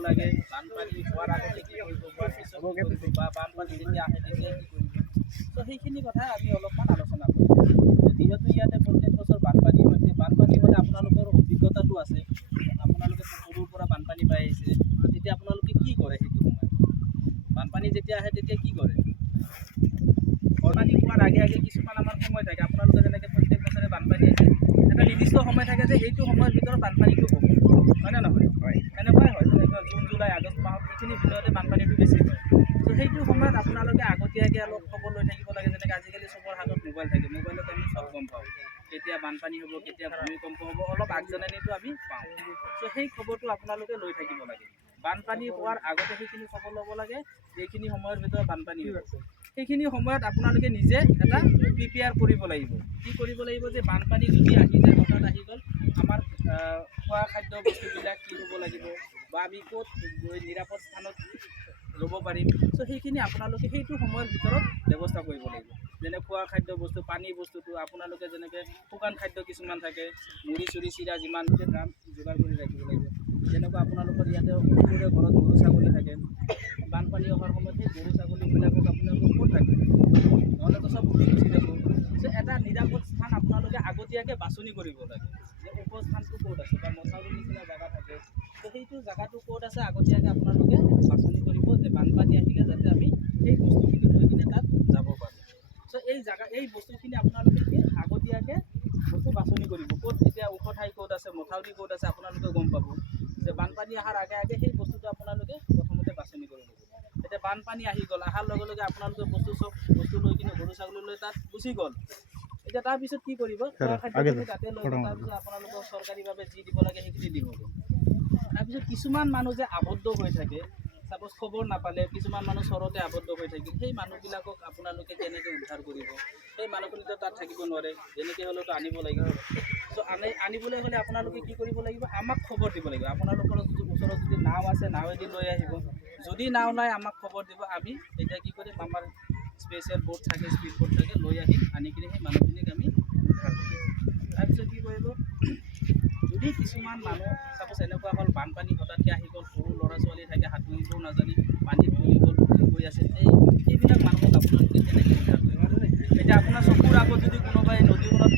লাগে বানপানী হোৱাৰ আগতে কি কৰিব হোৱাৰ পিছত কৰিব বা বানপানী যেতিয়া আহে তেতিয়া কি কৰিব ত' সেইখিনি কথা আমি অলপমান আলোচনা কৰিম। যিহেতু ইয়াতে প্ৰত্যেক বছৰ বানপানী হয় সেই বানপানী হ'লে আপোনালোকৰ অভিজ্ঞতাটো আছে। আপোনালোকে সৰুৰ পৰা বানপানী পাই আহিছে। তেতিয়া আপোনালোকে কি কৰে সেইটো সময়ত? বানপানী যেতিয়া আহে তেতিয়া কি কৰে? বানপানী হোৱাৰ আগে আগে কিছুমান আমাৰ সময় থাকে। আপোনালোকে যেনেকৈ প্ৰত্যেক বছৰে বানপানী আহিছে এটা নিৰ্দিষ্ট সময় থাকে যে এইটো সময়ৰ ভিতৰত বানপানীটো হ'ব। হয়নে নহয়? হয়। এনেকুৱাই হয় যেনেকুৱা জুন জুলাই আগষ্ট মাহত এইখিনিৰ ভিতৰতে বানপানীটো বেছি হয়। ত' সেইটো সময়ত আপোনালোকে আগতীয়াকৈ অলপ খবৰ লৈ থাকিব লাগে যেনেকৈ আজিকালি চবৰ হাতত মোবাইল থাকে। মোবাইলত আমি চব গম পাওঁ কেতিয়া বানপানী হ'ব কেতিয়া ভূমিকম্প হ'ব অলপ আগজাননীটো আমি পাওঁ। ত' সেই খবৰটো আপোনালোকে লৈ থাকিব লাগে। বানপানী হোৱাৰ আগতে সেইখিনি খবৰ ল'ব লাগে এইখিনি সময়ৰ ভিতৰত বানপানী হ'ব সেইখিনি সময়ত আপোনালোকে নিজে এটা প্ৰিপেয়াৰ কৰিব লাগিব। কি কৰিব লাগিব যে বানপানী যদি আহি যায়, হঠাৎ আহি গ'ল, আমাৰ খোৱা খাদ্য বস্তুবিলাক কি হ'ব লাগিব, বা আমি ক'ত নিৰাপদ স্থানত ল'ব পাৰিম। চ' সেইখিনি আপোনালোকে সেইটো সময়ৰ ভিতৰত ব্যৱস্থা কৰিব লাগিব। যেনে খোৱা খাদ্য বস্তু পানী বস্তুটো, আপোনালোকে যেনেকৈ শুকান খাদ্য কিছুমান থাকে মুড়ি চুৰি চিৰা যিমান দাম, যোগাৰ কৰি ৰাখিব লাগিব। যেনেকুৱা আপোনালোকৰ ইয়াতে সকলোৰে ঘৰত গৰু ছাগলী থাকে, বানপানী অহাৰ সময়ত সেই গৰু ছাগলীবিলাকক আপোনালোকে ক'ত ৰাখিব নহ'লেতো চব উটি গুচি যাব। চ' এটা নিৰাপদ স্থান আপোনালোকে আগতীয়াকৈ বাছনি কৰিব লাগে। যে উপস্থানটো ক'ত আছে? বা মথাউৰিৰ নিচিনা জেগা থাকে। ত' সেইটো জেগাটো ক'ত আছে আগতীয়াকৈ আপোনালোকে বাছনি কৰিব যে বানপানী আহিলে যাতে আমি সেই বস্তুখিনি লৈ কিনে তাত যাব পাৰোঁ। চ' এই জেগা, এই বস্তুখিনি আপোনালোকে কি আগতীয়াকৈ বস্তু বাছনি কৰিব? ক'ত এতিয়া ওখ ঠাই ক'ত আছে? মথাউৰি ক'ত আছে? আপোনালোকে গম পাব। যে বানপানী অহাৰ আগে আগে সেই বস্তুটো আপোনালোকে প্ৰথমতে বাছনি কৰিব লাগিব এতিয়া বানপানী আহি গ'ল অহাৰ লগে লগে আপোনালোকে বস্তু চব বস্তু লৈ কিনে গৰু ছাগলী লৈ তাত গুচি গ'ল। এতিয়া তাৰপিছত কি কৰিব? খাদ্যখিনি তাতে লৈ তাৰপিছত আপোনালোকক চৰকাৰীভাৱে যি দিব লাগে সেইখিনি দিব তাৰপিছত কিছুমান মানুহ যে আবদ্ধ হৈ থাকে চাপ'জ খবৰ নাপালে কিছুমান মানুহ চৰতে আবদ্ধ হৈ থাকিল সেই মানুহবিলাকক আপোনালোকে কেনেকৈ উদ্ধাৰ কৰিব? সেই মানুহখিনিতো তাত থাকিব নোৱাৰে যেনেকৈ হ'লেওতো আনিব লাগিব চ' আনি আনিবলৈ হ'লে আপোনালোকে কি কৰিব লাগিব? আমাক খবৰ দিব লাগিব। আপোনালোকৰ যদি ওচৰত যদি নাও আছে নাৱেদি লৈ আহিব। যদি নাও নাই আমাক খবৰ দিব। আমি তেতিয়া কি কৰিম? আমাৰ স্পেচিয়েল ব'ট থাকে স্পীড ব'ট থাকে লৈ আহিম আনি কিনে সেই মানুহখিনিক আমি তাৰপিছত কি কৰিব? যদি কিছুমান মানুহ চাপ'জ এনেকুৱা হ'ল বানপানী হঠাৎকৈ আহি গ'ল সৰু ল'ৰা ছোৱালী থাকে সাঁতুৰিবও নাজানে পানীত পৰি গ'ল গৈ আছে সেই সেইবিলাক মানুহক আপোনালোকে কেনেকৈ এতিয়া আপোনাৰ চকুৰ আগত যদি কোনোবাই নদীখনত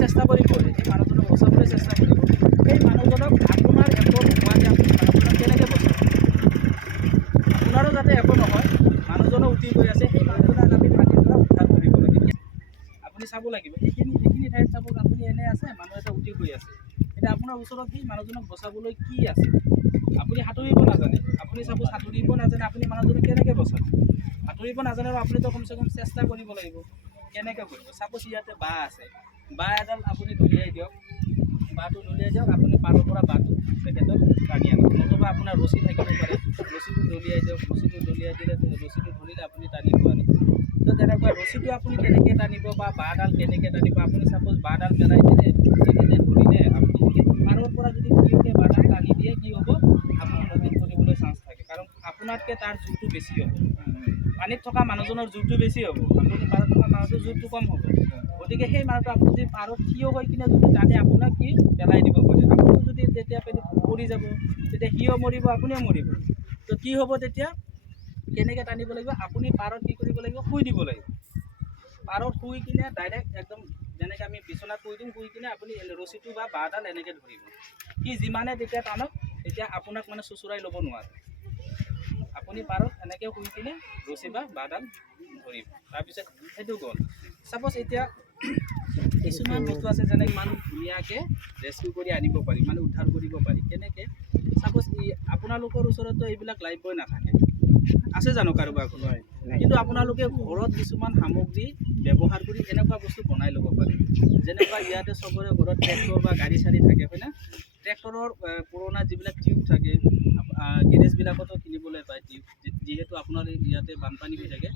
চেষ্টা কৰিব সেই মানুহজনক বচাবলৈ চেষ্টা কৰিব সেই মানুহজনক আপোনাৰ একো নোহোৱাকৈ আপুনি মানুহজনক কেনেকৈ বচাব? আপোনাৰো যাতে একো নহয়, মানুহজনো উটি গৈ আছে, সেই মানুহজনক আমি পানীৰ পৰা উদ্ধাৰ কৰিব লাগে। আপুনি চাব লাগিব, সেইখিনি সেইখিনি ঠাইত চাব আপুনি এনে আছে, মানুহ এটা উঠি গৈ আছে। এতিয়া আপোনাৰ ওচৰত সেই মানুহজনক বচাবলৈ কি আছে? আপুনি সাঁতুৰিব নাজানে। আপুনি চাব সাঁতুৰিব নাজানে, আপুনি মানুহজনক কেনেকৈ বচাব? সাঁতুৰিব নাজানে আপুনিতো কমচে কম চেষ্টা কৰিব লাগিব। কেনেকৈ কৰিব? চাপ'জ ইয়াতে বাঁহ আছে। বাঁহ এডাল আপুনি দলিয়াই দিয়ক বাঁহটো দলিয়াই দিয়ক, আপুনি পাৰৰ পৰা বাঁহটো তেখেতক টানি আনক। নতুবা আপোনাৰ ৰছী থাকিব পাৰে, ৰছীটো দলিয়াই দিয়ক, ৰছীটো দলিয়াই দিলে ৰছীটো ধৰিলে আপুনি টানিব আনিব তো তেনেকুৱা ৰছীটো আপুনি কেনেকৈ টানিব বা বাঁহডাল কেনেকৈ টানিব, আপুনি চাপ'জ বাঁহডাল পেলাই দিলে এইখিনিতে ধৰিলে আপুনি পাৰৰ পৰা যদি থিয়কৈ বাঁহডাল টানি দিয়ে, কি হ'ব? আপুনি নদীত পৰিবলৈ চান্স থাকে। কাৰণ আপোনাতকৈ তাৰ জোৰটো বেছি হ'ব। পানীত থকা মানুহজনৰ জোৰটো বেছি হ'ব। আপুনি পাৰত থকা মানুহটোৰ জোৰটো কম হ'ব। গতিকে সেই মানুহটো আপুনি যদি পাৰত থিয় হৈ কিনে যদি টানে আপোনাক কি পেলাই দিব পাৰে। আপুনিও যদি পেলাই পৰি যাব, তেতিয়া সিও মৰিব, আপুনিও মৰিব। তো কি হ'ব তেতিয়া? কেনেকৈ টানিব লাগিব? আপুনি পাৰত কি কৰিব লাগিব? শুই দিব লাগিব। পাৰত শুই কিনে ডাইৰেক্ট একদম যেনেকৈ আমি বিচনাত শুই দিম, শুই কিনে আপুনি ৰছীটো বা বাঁহডাল এনেকৈ ধৰিব। সি যিমানে তেতিয়া টানক, তেতিয়া আপোনাক মানে চুচুৰাই ল'ব নোৱাৰে। আপুনি পাৰত এনেকৈ শুই কিনে ৰছী বা বাঁহডাল ধৰিব। তাৰপিছত সেইটো গ'ল। চাপ'জ এতিয়া কিছুমান বস্তু আছে যেনে ইমান ধুনীয়াকৈ ৰেস্কিউ কৰি আনিব পাৰি মানে উদ্ধাৰ কৰিব পাৰি। কেনেকৈ? চাপ'জ আপোনালোকৰ ওচৰতো এইবিলাক লাইফ বয় নাথাকে। আছে জানো কাৰোবাৰ কোনোবাই কিন্তু আপোনালোকে ঘৰত কিছুমান সামগ্ৰী ব্যৱহাৰ কৰি এনেকুৱা বস্তু বনাই ল'ব পাৰে। যেনেকুৱা ইয়াতে চবৰে ঘৰত ট্ৰেক্টৰ বা গাড়ী চাড়ী থাকে হয়নে? ট্ৰেক্টৰৰ পুৰণা যিবিলাক টিউব থাকে গেৰেজবিলাকতো কিনিবলৈ পায় টিউব যিহেতু আপোনাৰ ইয়াতে বানপানী হৈ থাকে।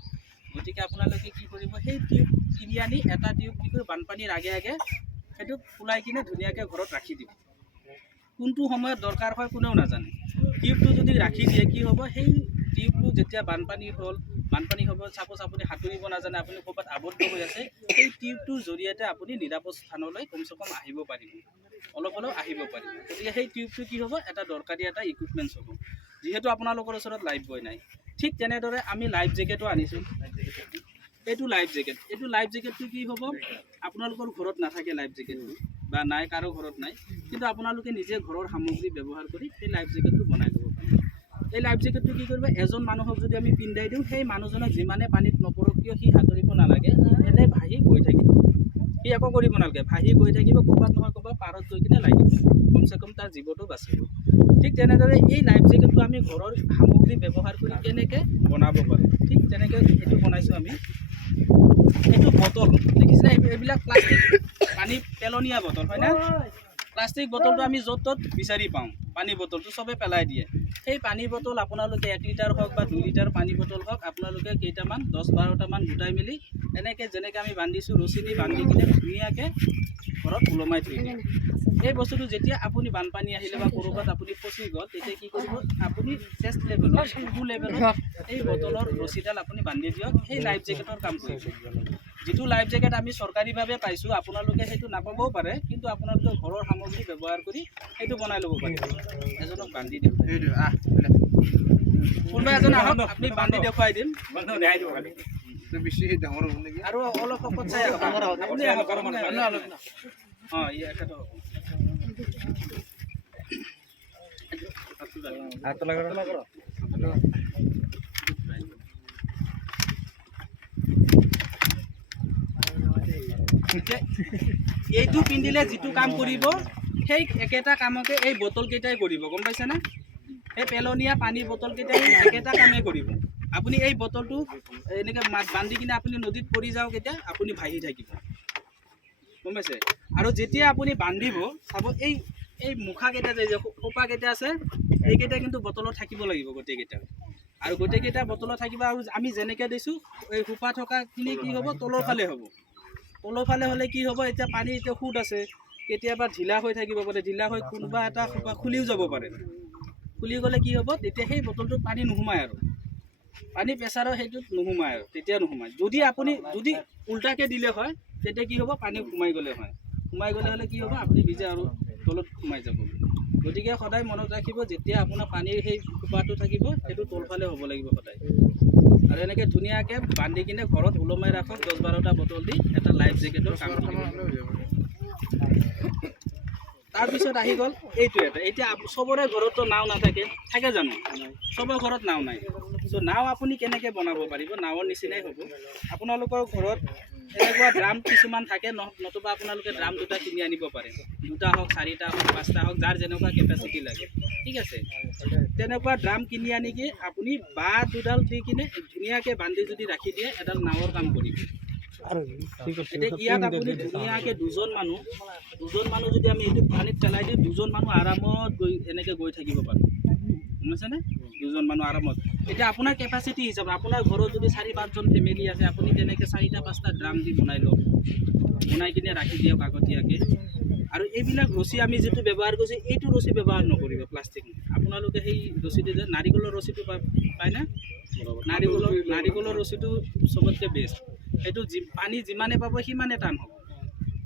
গতিকে আপোনালোকে কি কৰিব, সেই টিউব কিনি আনি এটা টিউব কি কৰিব, বানপানীৰ আগে আগে সেইটো ফুলাই কিনে ধুনীয়াকৈ ঘৰত ৰাখি দিব। কোনটো সময়ত দৰকাৰ হয় কোনেও নাজানে। টিউবটো যদি ৰাখি দিয়ে, কি হ'ব, সেই টিউবটো যেতিয়া বানপানী হ'ল, বানপানী হ'ব, চাপ'জ আপুনি সাঁতুৰিব নাজানে, আপুনি ক'ৰবাত আবদ্ধ হৈ আছে, সেই টিউবটোৰ জৰিয়তে আপুনি নিৰাপদ স্থানলৈ কমচে কম আহিব পাৰিব। অলপ হ'লেও আহিব পাৰিব। গতিকে সেই টিউবটো কি হ'ব, এটা দৰকাৰী এটা ইকুইপমেণ্টছ হ'ব। যিহেতু আপোনালোকৰ ওচৰত লাইফ বয় নাই। ঠিক তেনেদৰে আমি লাইফ জেকেটো আনিছোঁ। এইটো লাইফ জেকেট এইটো লাইফ জেকেটটো কি হ'ব? আপোনালোকৰ ঘৰত নাথাকে লাইফ জেকেটটো বা নাই, কাৰো ঘৰত নাই। কিন্তু আপোনালোকে নিজে ঘৰৰ সামগ্ৰী ব্যৱহাৰ কৰি সেই লাইফ জেকেটটো বনাই ল'ব এই লাইফ জেকেটটো কি কৰিব? এজন মানুহক যদি আমি পিন্ধাই দিওঁ, সেই মানুহজনক যিমানে পানীত নপৰক কিয়, সি সাঁতুৰিব নালাগে। এনেই ভাহি গৈ থাকিব। সি একো কৰিব নালাগে। ভাহি গৈ থাকিব, ক'ৰবাত নহয় ক'ৰবাত পাৰত গৈ কিনে লাগিব। কমচে কম তাৰ জীৱটো বাচিব। ঠিক তেনেদৰে এই লাইফ জেকেটটো আমি ঘৰৰ সামগ্ৰী ব্যৱহাৰ কৰি কেনেকৈ বনাব পাৰোঁ ঠিক তেনেকৈ এইটো বনাইছোঁ আমি। এইটো বটল দেখিছেনে? এই- এইবিলাক প্লাষ্টিক পানী পেলনীয়া বটল হয়নে? প্লাষ্টিক বটলটো আমি য'ত ত'ত বিচাৰি পাওঁ পানী বটলটো চবেই পেলাই দিয়ে। সেই পানী বটল আপোনালোকে এক লিটাৰ হওক বা দুই লিটাৰ পানী বটল হওক, আপোনালোকে কেইটামান, দহ বাৰটামান গোটাই মেলি এনেকৈ যেনেকৈ আমি বান্ধিছোঁ দি বান্ধি কিনে ধুনীয়াকৈ ঘৰত ওলমাই থৈ দিয়ে। এই বস্তুটো যেতিয়া আপুনি বানপানী আহিলে বা ক'ৰবাত আপুনি ফচি গ'ল, তেতিয়া কি কৰিব? আপুনি চেষ্ট লেভেলত বুকু লেভেলত এই বটলৰ ৰছীডাল আপুনি বান্ধি দিয়ক, সেই লাইফ জেকেটৰ কাম কৰিব। যিটো লাইফ জেকেট আমি চৰকাৰীভাৱে পাইছোঁ আপোনালোকে সেইটো নাপাবও পাৰে কিন্তু আপোনালোকে ঘৰৰ সামগ্ৰী ব্যৱহাৰ কৰি সেইটো বনাই ল'ব পাৰিব এজনক বান্ধি দিম। কোনোবা এজন আহক আপুনি বান্ধি দেখুৱাই দিম। আৰু অলপ শকত চাই আহক। আপুনি আহক। অঁ ই এখেতো যে এইটো পিন্ধিলে যিটো কাম কৰিব, সেই একেটা কামকে এই বটল কেইটাই কৰিব, গম পাইছেনে এই পেলনীয়া পানীৰ বটল কেইটাই একেটা কামেই কৰিব। আপুনি এই বটলটো এনেকৈ মাছ বান্ধি কিনে আপুনি নদীত পৰি যাওক এতিয়া, আপুনি ভাহি থাকিব। গম পাইছে? আৰু যেতিয়া আপুনি বান্ধিব, চাব এই এই মুখাকেইটা যে যে সোপাকেইটা আছে, এইকেইটা কিন্তু বটলত থাকিব লাগিব গোটেইকেইটা। আৰু গোটেইকেইটা বটলত থাকিব আৰু আমি যেনেকৈ দিছোঁ, এই সোপা থকাখিনি কি হ'ব? তলৰ ফালে হ'ব। তলৰ ফালে হ'লে কি হ'ব এতিয়া পানী এতিয়া সোঁত আছে কেতিয়াবা ঢিলা হৈ থাকিব পাৰে ঢিলা হৈ কোনোবা এটা খুলিও যাব পাৰে। খুলি গ'লে কি হ'ব তেতিয়া সেই বটলটোত পানী নোসোমায় আৰু। পানী প্ৰেছাৰৰ সেইটোত নোসোমায় আৰু তেতিয়া নোসোমায়। যদি আপুনি যদি উল্টাকৈ দিলে হয় তেতিয়া কি হ'ব পানী সোমাই গ'লে হয়। সোমাই গ'লে হ'লে কি হ'ব আপুনি নিজে আৰু তলত সোমাই যাব। গতিকে সদায় মনত ৰাখিব যেতিয়া আপোনাৰ পানীৰ সেই সোপাটো থাকিব সেইটো তলফালে হ'ব লাগিব সদায়। আৰু এনেকৈ ধুনীয়াকৈ বান্ধি কিনে ঘৰত ওলমাই ৰাখক দহ বাৰটা বটল দি এটা লাইফ জেকেটৰ কাম তাৰপিছত আহি গ'ল এইটো এটা এতিয়া চবৰে ঘৰততো নাও নাথাকে থাকে জানো? চবৰ ঘৰত নাও নাই। চ' নাও আপুনি কেনেকৈ বনাব পাৰিব? নাৱৰ নিচিনাই হ'ব। আপোনালোকৰ ঘৰত এনেকুৱা ড্ৰাম কিছুমান থাকে নতুবা আপোনালোকে ড্ৰাম দুটা কিনি আনিব পাৰে। দুটা হওক চাৰিটা হওক পাঁচটা হওক যাৰ যেনেকুৱা কেপাচিটি লাগে। ঠিক আছে? তেনেকুৱা ড্ৰাম কিনি আনি কি আপুনি বাঁহ দুডাল দি কিনে ধুনীয়াকৈ বান্ধি যদি ৰাখি দিয়ে এডাল নাৱৰ কাম কৰিব। এতিয়া ইয়াত আপুনি ধুনীয়াকৈ দুজন মানুহ দুজন মানুহ যদি আমি এইটো পানীত পেলাই দিওঁ দুজন মানুহ আৰামত গৈ এনেকৈ গৈ থাকিব পাৰোঁ। শুনিছেনে দুজন মানুহ আৰামত। এতিয়া আপোনাৰ কেপাচিটি হিচাপে, আপোনাৰ ঘৰত যদি চাৰি, পাঁচজন ফেমিলি আছে, আপুনি তেনেকৈ চাৰিটা, পাঁচটা ড্ৰাম দি বনাই লওক। বনাই কিনে ৰাখি দিয়ক আগতীয়াকৈ। আৰু এইবিলাক ৰছী আমি যিটো ব্যৱহাৰ কৰিছোঁ, এইটো ৰছী ব্যৱহাৰ নকৰিব প্লাষ্টিক। আপোনালোকে সেই ৰছীটো যে, নাৰিকলৰ ৰছীটো পায়নে? নাৰিকলৰ নাৰিকলৰ ৰছীটো চবতকৈ বেষ্ট সেইটো পানী যিমানে পাব, সিমানে টান হ'ব।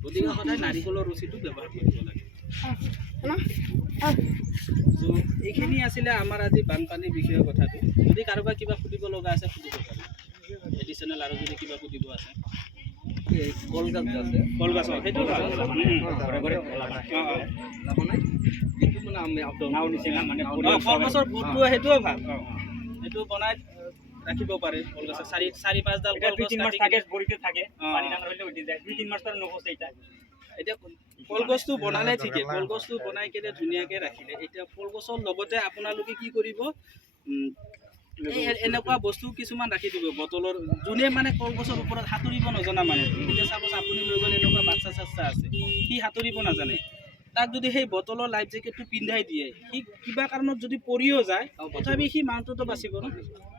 গতিকে সদায় নাৰিকলৰ ৰছীটো ব্যৱহাৰ কৰিব এইখিনি আছিলে আমাৰ আজি বানপানীৰ বিষয়ে কথাটো। যদি কাৰোবাৰ কিবা সুধিব লগা আছে সুধিব পাৰে। এডিশ্যনেল আৰু যদি কিবা সুধিব আছে। কলগছ আছে। কলগছ সেইটো কলগছৰ বুটটো সেইটোও ভালো। সেইটো বনাই ৰাখিব পাৰে চাৰি চাৰি পাঁচডাল কলগছ কাটি কিনে। অঁ। এতিয়া কলগছটো বনালে ঠিকে কলগছটো বনাই কেনে ধুনীয়াকৈ ৰাখিলে। এতিয়া কলগছৰ লগতে আপোনালোকে কি কৰিব এনেকুৱা বস্তু কিছুমান ৰাখি দিব বটলৰ যোনে মানে কলগছৰ ওপৰত সাঁতুৰিব নজনা মানুহ এতিয়া চাপ'জ আপুনি লৈ গ'লে এনেকুৱা বাচ্ছা চাচ্ছা আছে সি সাঁতুৰিব নাজানে। তাক যদি সেই বটলৰ লাইফ জেকেটটো পিন্ধাই দিয়ে, সি কিবা কাৰণত যদি পৰিও যায়, তথাপি সি মানুহটোতো বাচিব ন?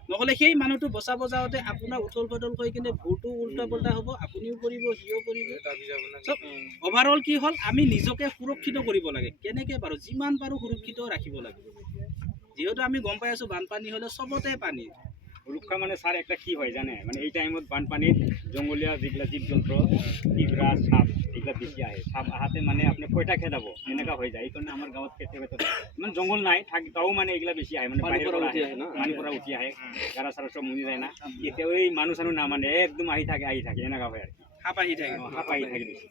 নহ'লে সেই মানুহটো বচাব যাওঁতে আপোনাৰ উঠল পটল হৈ কিনে ভূৰটো উল্টা পুল্টা হ'ব, আপুনিও পৰিব সিও চব অভাৰঅল কি হ'ল, আমি নিজকে সুৰক্ষিত কৰিব লাগে। কেনেকৈ পাৰোঁ? যিমান পাৰোঁ সুৰক্ষিত ৰাখিব লাগে। যিহেতু আমি গম পাই আছোঁ, বানপানী হ'লে চবতে পানী। সুৰক্ষা মানে ছাৰ, একটা কি হয় জানে? মানে এই টাইমত বানপানীত জংগলীয়া যিবিলাক জীৱ জন্তু পিঁপৰা সাপ এইবিলাক বেছি আহে। সাপ আহাতে মানে আপুনি কইটা খেদাব এনেকা হৈ যায়। এইকাৰণে আমাৰ গাঁৱত কেতিয়াবা ইমান জংঘল নাই থাক তাও মানে এইগিলা বেছি আহে। মানে বাহিৰৰ পৰা আহে পানীৰ পৰা উঠি আহে। গাৰা চাৰা চব মুনি যায় না। এতিয়াও এই মানুহ চানুহ নামানে একদম আহি থাকে আহি থাকে এনেকা হয় আৰু সাপ আহি থাকে। সাপ আহি থাকে বেছি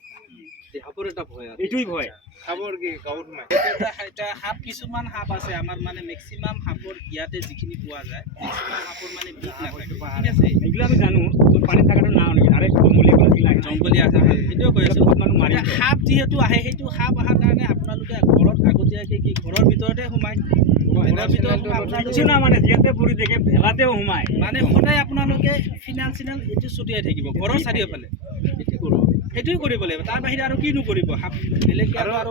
ভয় আৰু সাপৰ কি গাঁৱত এতিয়া এতিয়া সাপ কিছুমান সাপ আছে আমাৰ মানে মেক্সিমাম সাপৰ ইয়াতে যিখিনি পোৱা যায় মেক্সিমাম সাপৰ মানে বিষ নাথাকে। ঠিক আছে? এইগুলো আমি জানো পানীত থকাটো নাও নেকি? ছিল আগে জংঘলী আছে সেইটোৱে কৈ আছোঁ। সাপ যিহেতু আহে সেইটো সাপ অহাৰ কাৰণে আপোনালোকে ঘৰত আগতীয়াকৈ কি ঘৰৰ ভিতৰতে সোমায়? মানে যিহেতু পৰি দেখে ভেলাতেও সোমায়। মানে সদায় আপোনালোকে চিনাইল এইটো ছটিয়াই থাকিব ঘৰৰ চাৰিওফালে। এইটো কৰোঁ। সেইটোৱে কৰিব লাগিব। তাৰ বাহিৰে আৰু কিনো কৰিব? সাপ বেলেগ আৰু আৰু